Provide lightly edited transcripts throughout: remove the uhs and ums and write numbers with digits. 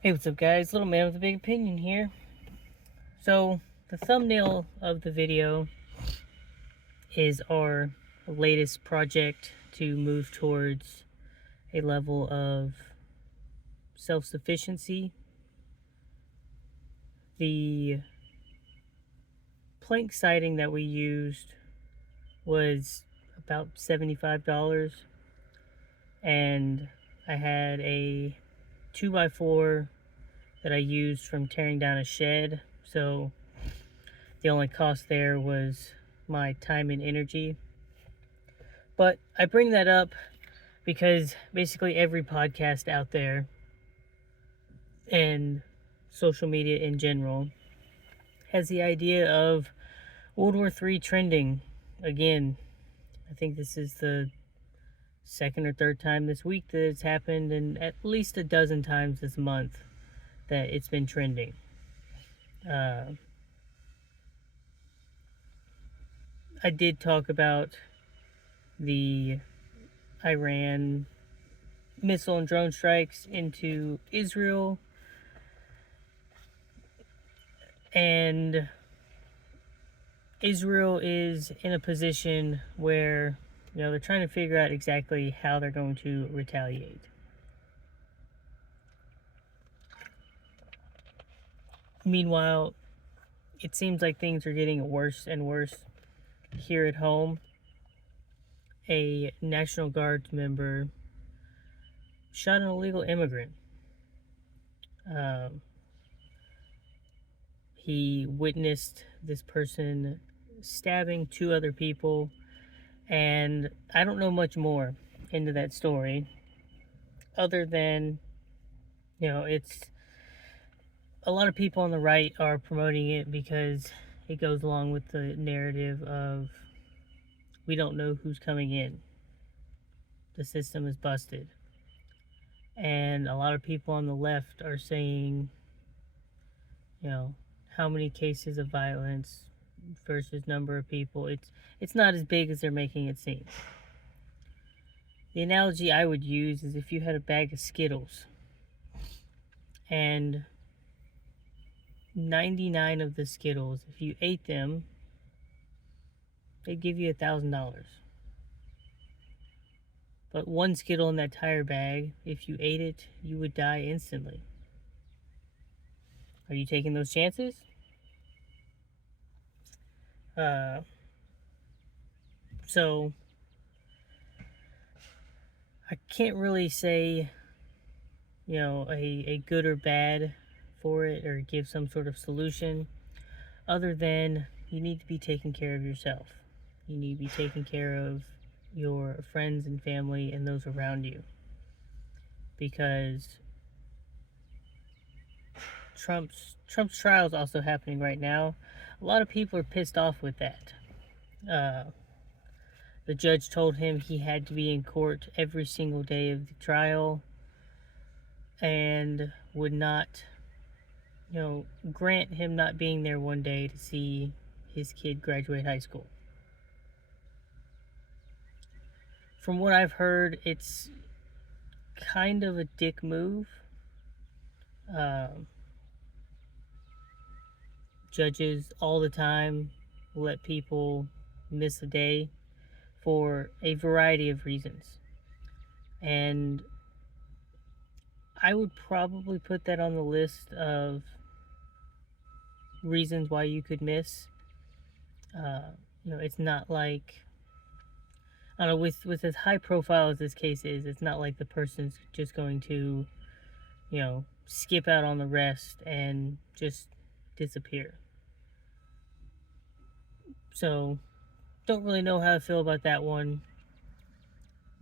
Hey, what's up, guys? Little man with a big opinion here. So, the thumbnail of the video is our latest project to move towards a level of self sufficiency. The plank siding that we used was about $75, and I had a 2x4 that I used from tearing down a shed, so the only cost there was my time and energy. But I bring that up because basically every podcast out there and social media in general has the idea of World War III trending again. I think this is the second or third time this week that it's happened, and at least a dozen times this month that it's been trending. I did talk about the Iran missile and drone strikes into Israel, and Israel is in a position where, they're trying to figure out exactly how they're going to retaliate. Meanwhile, it seems like things are getting worse and worse here at home. A National Guard member shot an illegal immigrant. He witnessed this person stabbing two other people, and I don't know much more into that story other than, it's a lot of people on the right are promoting it because it goes along with the narrative of we don't know who's coming in. The system is busted. And a lot of people on the left are saying, how many cases of violence versus number of people. It's not as big as they're making it seem. The analogy I would use is if you had a bag of Skittles and 99 of the Skittles, if you ate them, they'd give you $1,000. But one Skittle in that tire bag, if you ate it, you would die instantly. Are you taking those chances? So, I can't really say, a good or bad for it or give some sort of solution other than you need to be taking care of yourself. You need to be taking care of your friends and family and those around you, because Trump's trial is also happening right now. A lot of people are pissed off with that. The judge told him he had to be in court every single day of the trial and would not, grant him not being there one day to see his kid graduate high school. From what I've heard, it's kind of a dick move. Judges all the time let people miss a day for a variety of reasons. And I would probably put that on the list of reasons why you could miss. It's not like, I don't know, with as high profile as this case is, it's not like the person's just going to, skip out on the rest and just disappear. So, don't really know how to feel about that one.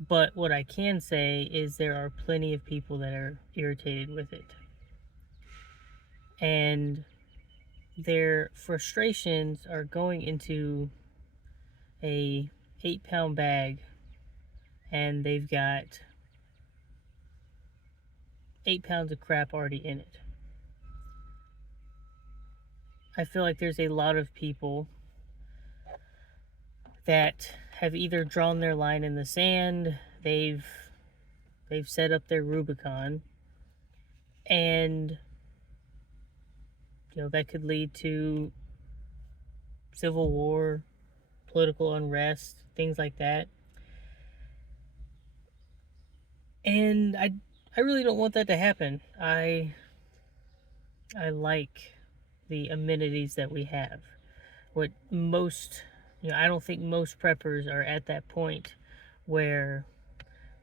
But what I can say is there are plenty of people that are irritated with it. And their frustrations are going into a 8-pound bag, and they've got 8 pounds of crap already in it. I feel like there's a lot of people that have either drawn their line in the sand, they've set up their Rubicon, And, that could lead to civil war, political unrest, things like that. And I really don't want that to happen. I like the amenities that we have. What most, I don't think most preppers are at that point where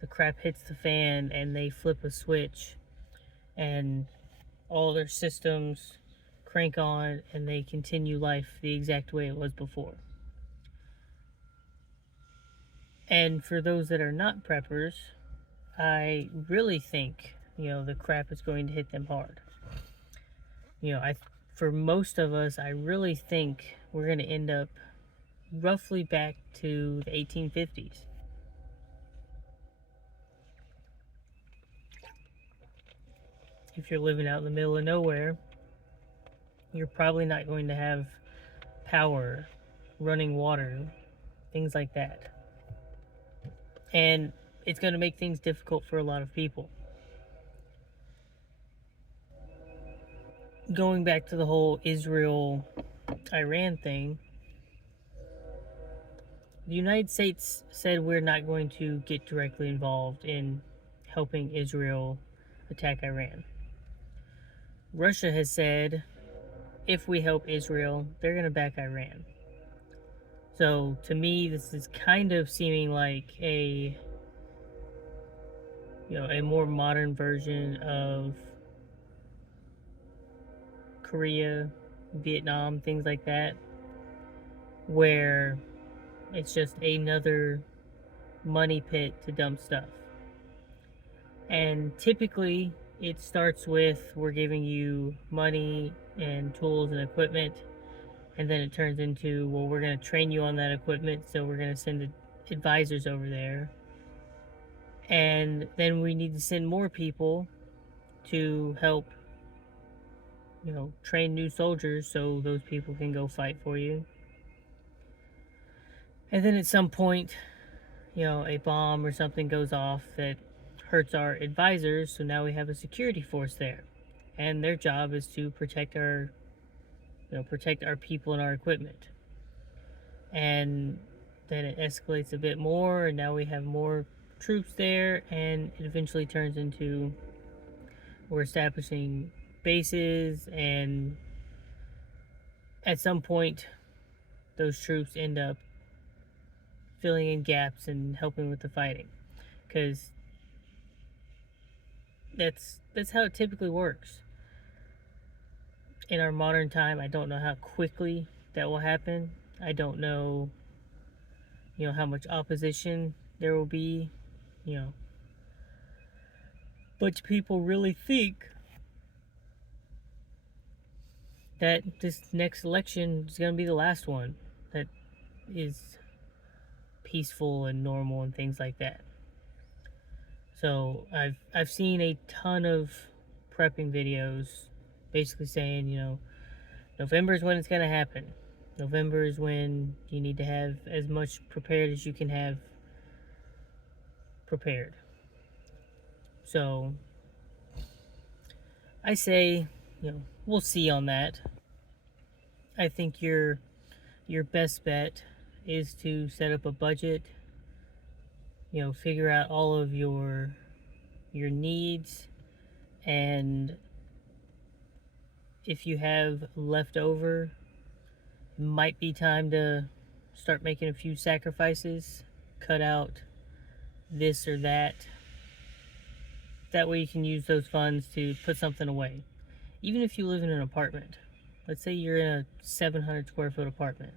the crap hits the fan and they flip a switch and all their systems crank on and they continue life the exact way it was before. And for those that are not preppers, I really think, the crap is going to hit them hard. I for most of us, I really think we're going to end up roughly back to the 1850s. If you're living out in the middle of nowhere, you're probably not going to have power, running water, things like that. And it's going to make things difficult for a lot of people. Going back to the whole Israel Iran thing, the United States said we're not going to get directly involved in helping Israel attack Iran. Russia has said if we help Israel, they're going to back Iran. So to me, this is kind of seeming like a more modern version of Korea, Vietnam, things like that, where it's just another money pit to dump stuff. And typically, it starts with we're giving you money and tools and equipment, and then it turns into, well, we're going to train you on that equipment, so we're going to send advisors over there. And then we need to send more people to help, train new soldiers so those people can go fight for you. And then at some point, a bomb or something goes off that hurts our advisors, so now we have a security force there. And their job is to protect our people and our equipment. And then it escalates a bit more, and now we have more troops there, and it eventually turns into we're establishing bases, and at some point those troops end up filling in gaps and helping with the fighting, because that's how it typically works. In our modern time, I don't know how quickly that will happen. I don't know, how much opposition there will be. But people really think that this next election is going to be the last one that is peaceful and normal and things like that. So I've seen a ton of prepping videos basically saying, November is when it's going to happen. November is when you need to have as much prepared as you can have prepared. So I say, we'll see on that. I think your best bet is to set up a budget, figure out all of your needs, and if you have leftover, it might be time to start making a few sacrifices, cut out this or that. That way you can use those funds to put something away. Even if you live in an apartment, let's say you're in a 700 square foot apartment,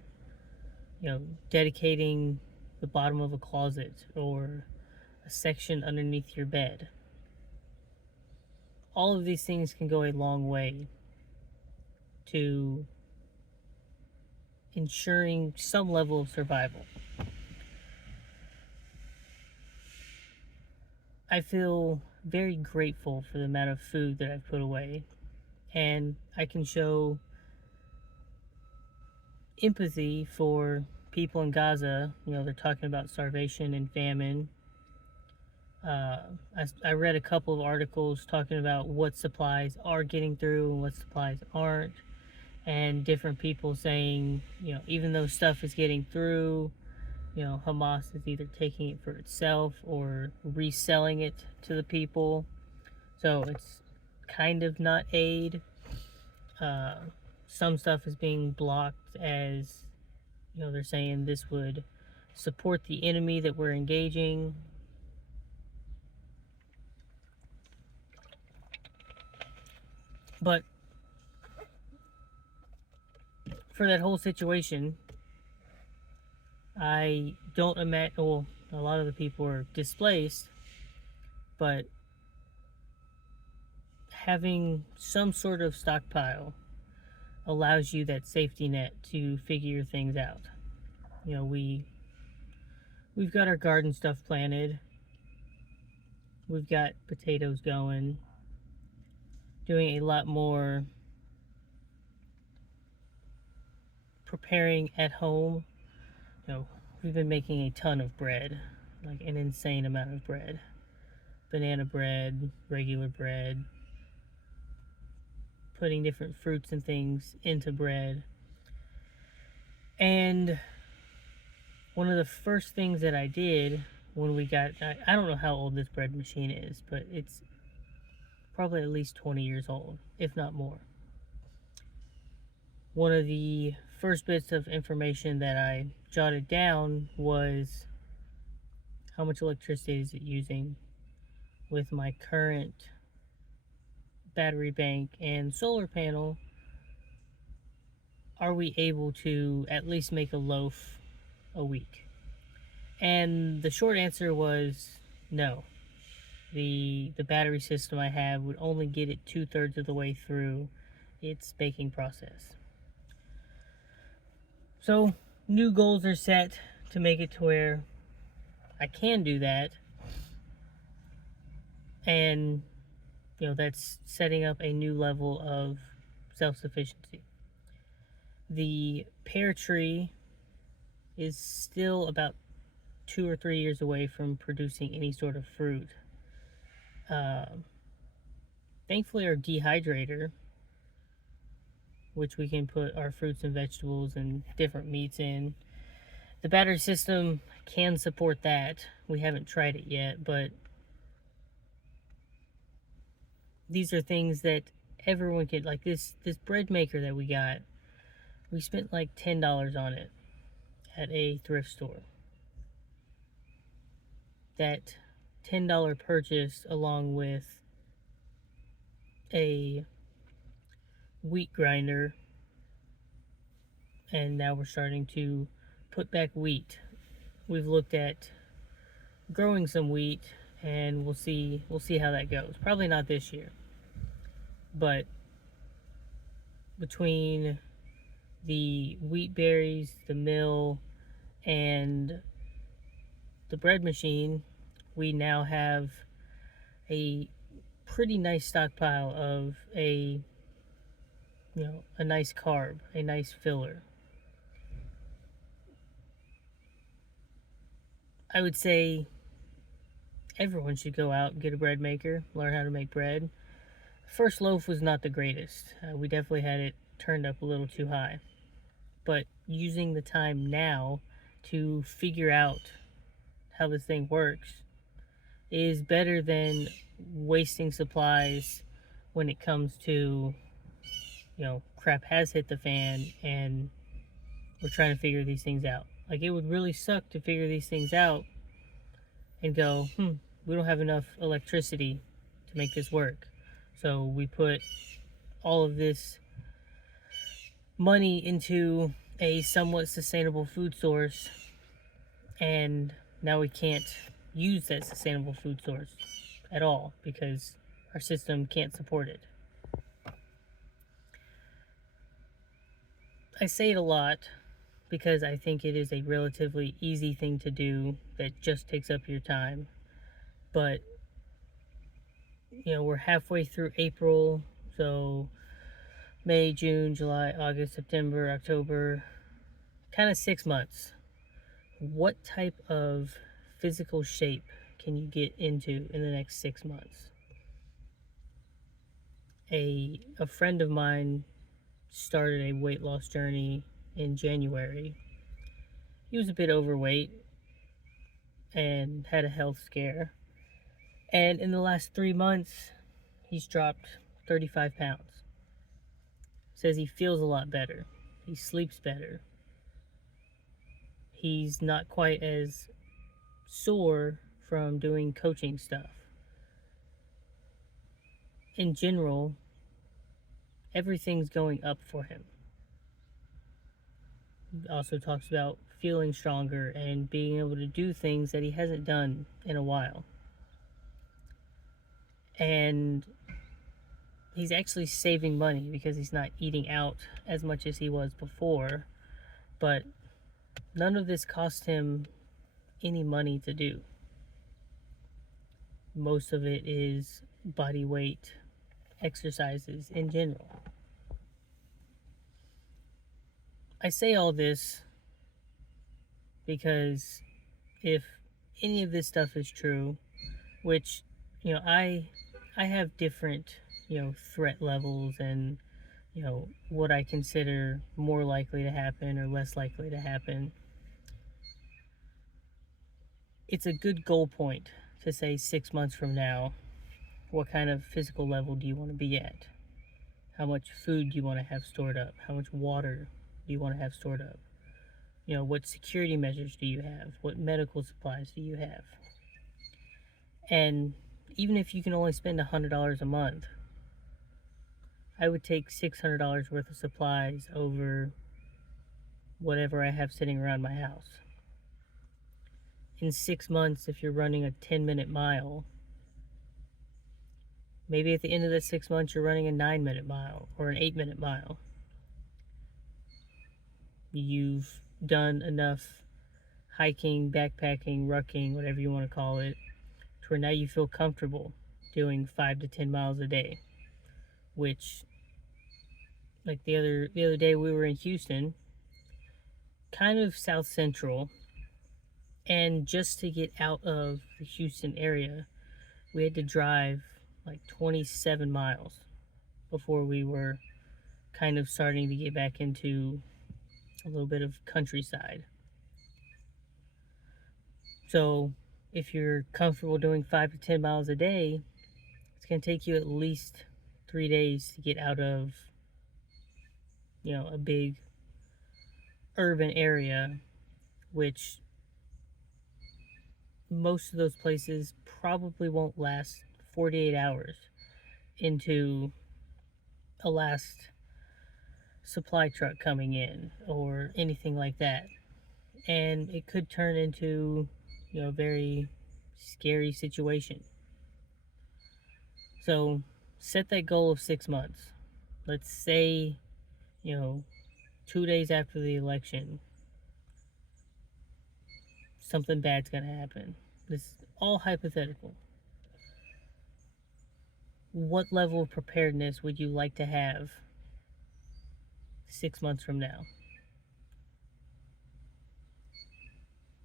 dedicating the bottom of a closet or a section underneath your bed. All of these things can go a long way to ensuring some level of survival. I feel very grateful for the amount of food that I've put away, and I can show empathy for people in Gaza. They're talking about starvation and famine. I read a couple of articles talking about what supplies are getting through and what supplies aren't, and different people saying, even though stuff is getting through, Hamas is either taking it for itself or reselling it to the people. So it's kind of not aid. Uh, some stuff is being blocked as, they're saying this would support the enemy that we're engaging. But for that whole situation, I don't imagine, well, a lot of the people are displaced, but having some sort of stockpile allows you that safety net to figure things out. We've got our garden stuff planted. We've got potatoes going. Doing a lot more preparing at home. We've been making a ton of bread, like an insane amount of bread. Banana bread, regular bread, putting different fruits and things into bread. And one of the first things that I did when we got, I don't know how old this bread machine is, but it's probably at least 20 years old, if not more. One of the first bits of information that I jotted down was how much electricity is it using with my current battery bank and solar panel. Are we able to at least make a loaf a week? And the short answer was no. The battery system I have would only get it 2/3 of the way through its baking process. So new goals are set to make it to where I can do that. And that's setting up a new level of self-sufficiency. The pear tree is still about 2 or 3 years away from producing any sort of fruit. Thankfully, our dehydrator, which we can put our fruits and vegetables and different meats in, the battery system can support that. We haven't tried it yet, but these are things that everyone could, like this bread maker that we got. We spent like $10 on it at a thrift store. That $10 purchase, along with a wheat grinder, and now we're starting to put back wheat. We've looked at growing some wheat, and we'll see how that goes. Probably not this year, but between the wheat berries, the mill, and the bread machine, we now have a pretty nice stockpile of a nice carb, a nice filler. I would say everyone should go out and get a bread maker, learn how to make bread. First loaf was not the greatest. We definitely had it turned up a little too high. But using the time now to figure out how this thing works is better than wasting supplies when it comes to, crap has hit the fan and we're trying to figure these things out. Like, it would really suck to figure these things out and go, we don't have enough electricity to make this work. So we put all of this money into a somewhat sustainable food source, and now we can't use that sustainable food source at all because our system can't support it. I say it a lot because I think it is a relatively easy thing to do that just takes up your time. But, we're halfway through April, so May, June, July, August, September, October, kind of 6 months. What type of physical shape can you get into in the next 6 months? A friend of mine started a weight loss journey in January. He was a bit overweight and had a health scare. And in the last 3 months, he's dropped 35 pounds. Says he feels a lot better. He sleeps better. He's not quite as sore from doing coaching stuff. In general, everything's going up for him. He also talks about feeling stronger and being able to do things that he hasn't done in a while. And he's actually saving money because he's not eating out as much as he was before. But none of this cost him any money to do. Most of it is body weight exercises in general. I say all this because if any of this stuff is true, which, I have different, threat levels and, what I consider more likely to happen or less likely to happen. It's a good goal point to say 6 months from now, what kind of physical level do you want to be at? How much food do you want to have stored up? How much water do you want to have stored up? What security measures do you have? What medical supplies do you have? And even if you can only spend $100 a month, I would take $600 worth of supplies over whatever I have sitting around my house. In 6 months, if you're running a 10-minute mile, maybe at the end of the 6 months, you're running a 9-minute mile or an 8-minute mile. You've done enough hiking, backpacking, rucking, whatever you want to call it, to where now you feel comfortable doing 5 to 10 miles a day, which, like the other day we were in Houston, kind of south central, and just to get out of the Houston area, we had to drive like 27 miles before we were kind of starting to get back into a little bit of countryside. So if you're comfortable doing 5 to 10 miles a day, it's going to take you at least 3 days to get out of, a big urban area, which most of those places probably won't last 48 hours into a last supply truck coming in or anything like that. And it could turn into, a very scary situation. So set that goal of 6 months. Let's say, 2 days after the election, something bad's going to happen. This is all hypothetical. What level of preparedness would you like to have 6 months from now?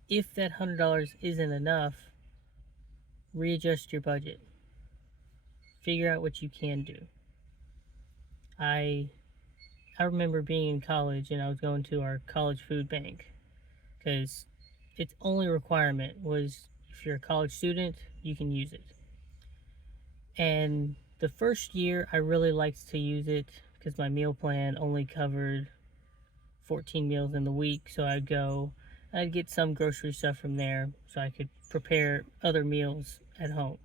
If that $100 isn't enough, readjust your budget. Figure out what you can do. I remember being in college and I was going to our college food bank because its only requirement was if you're a college student, you can use it. And the first year I really liked to use it because my meal plan only covered 14 meals in the week, so I'd get some grocery stuff from there so I could prepare other meals at home.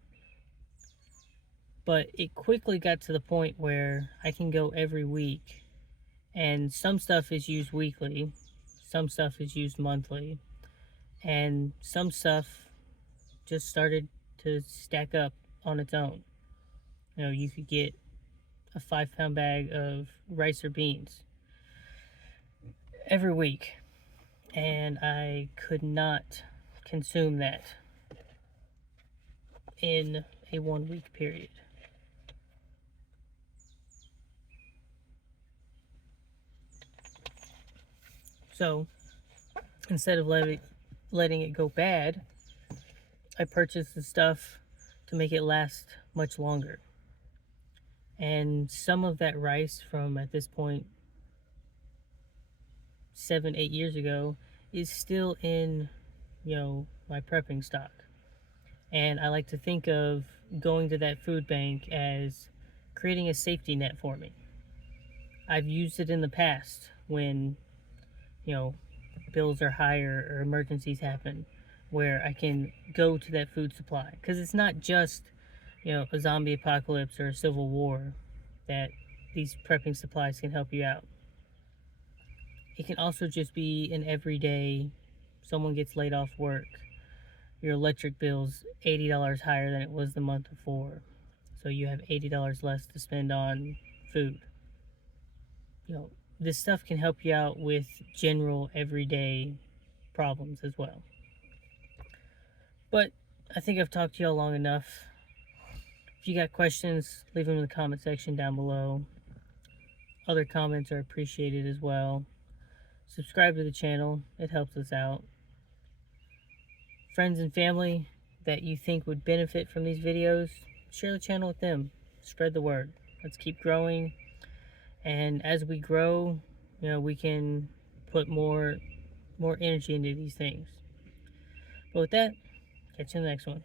But it quickly got to the point where I can go every week, and some stuff is used weekly, some stuff is used monthly, and some stuff just started to stack up on its own. You could get a 5-pound bag of rice or beans every week, and I could not consume that in a 1-week period. So instead of letting it go bad, I purchased the stuff to make it last much longer. And some of that rice from at this point 7, 8 years ago is still in, my prepping stock. And I like to think of going to that food bank as creating a safety net for me. I've used it in the past when, you know, bills are higher or emergencies happen, where I can go to that food supply. Because it's not just, a zombie apocalypse or a civil war that these prepping supplies can help you out. It can also just be an everyday, someone gets laid off work, your electric bill's $80 higher than it was the month before. So you have $80 less to spend on food. This stuff can help you out with general everyday problems as well. But I think I've talked to y'all long enough. If you got questions, leave them in the comment section down below. Other comments are appreciated as well. Subscribe to the channel, it helps us out. Friends and family that you think would benefit from these videos, share the channel with them. Spread the word. Let's keep growing. And as we grow, we can put more energy into these things. But with that, catch you in the next one.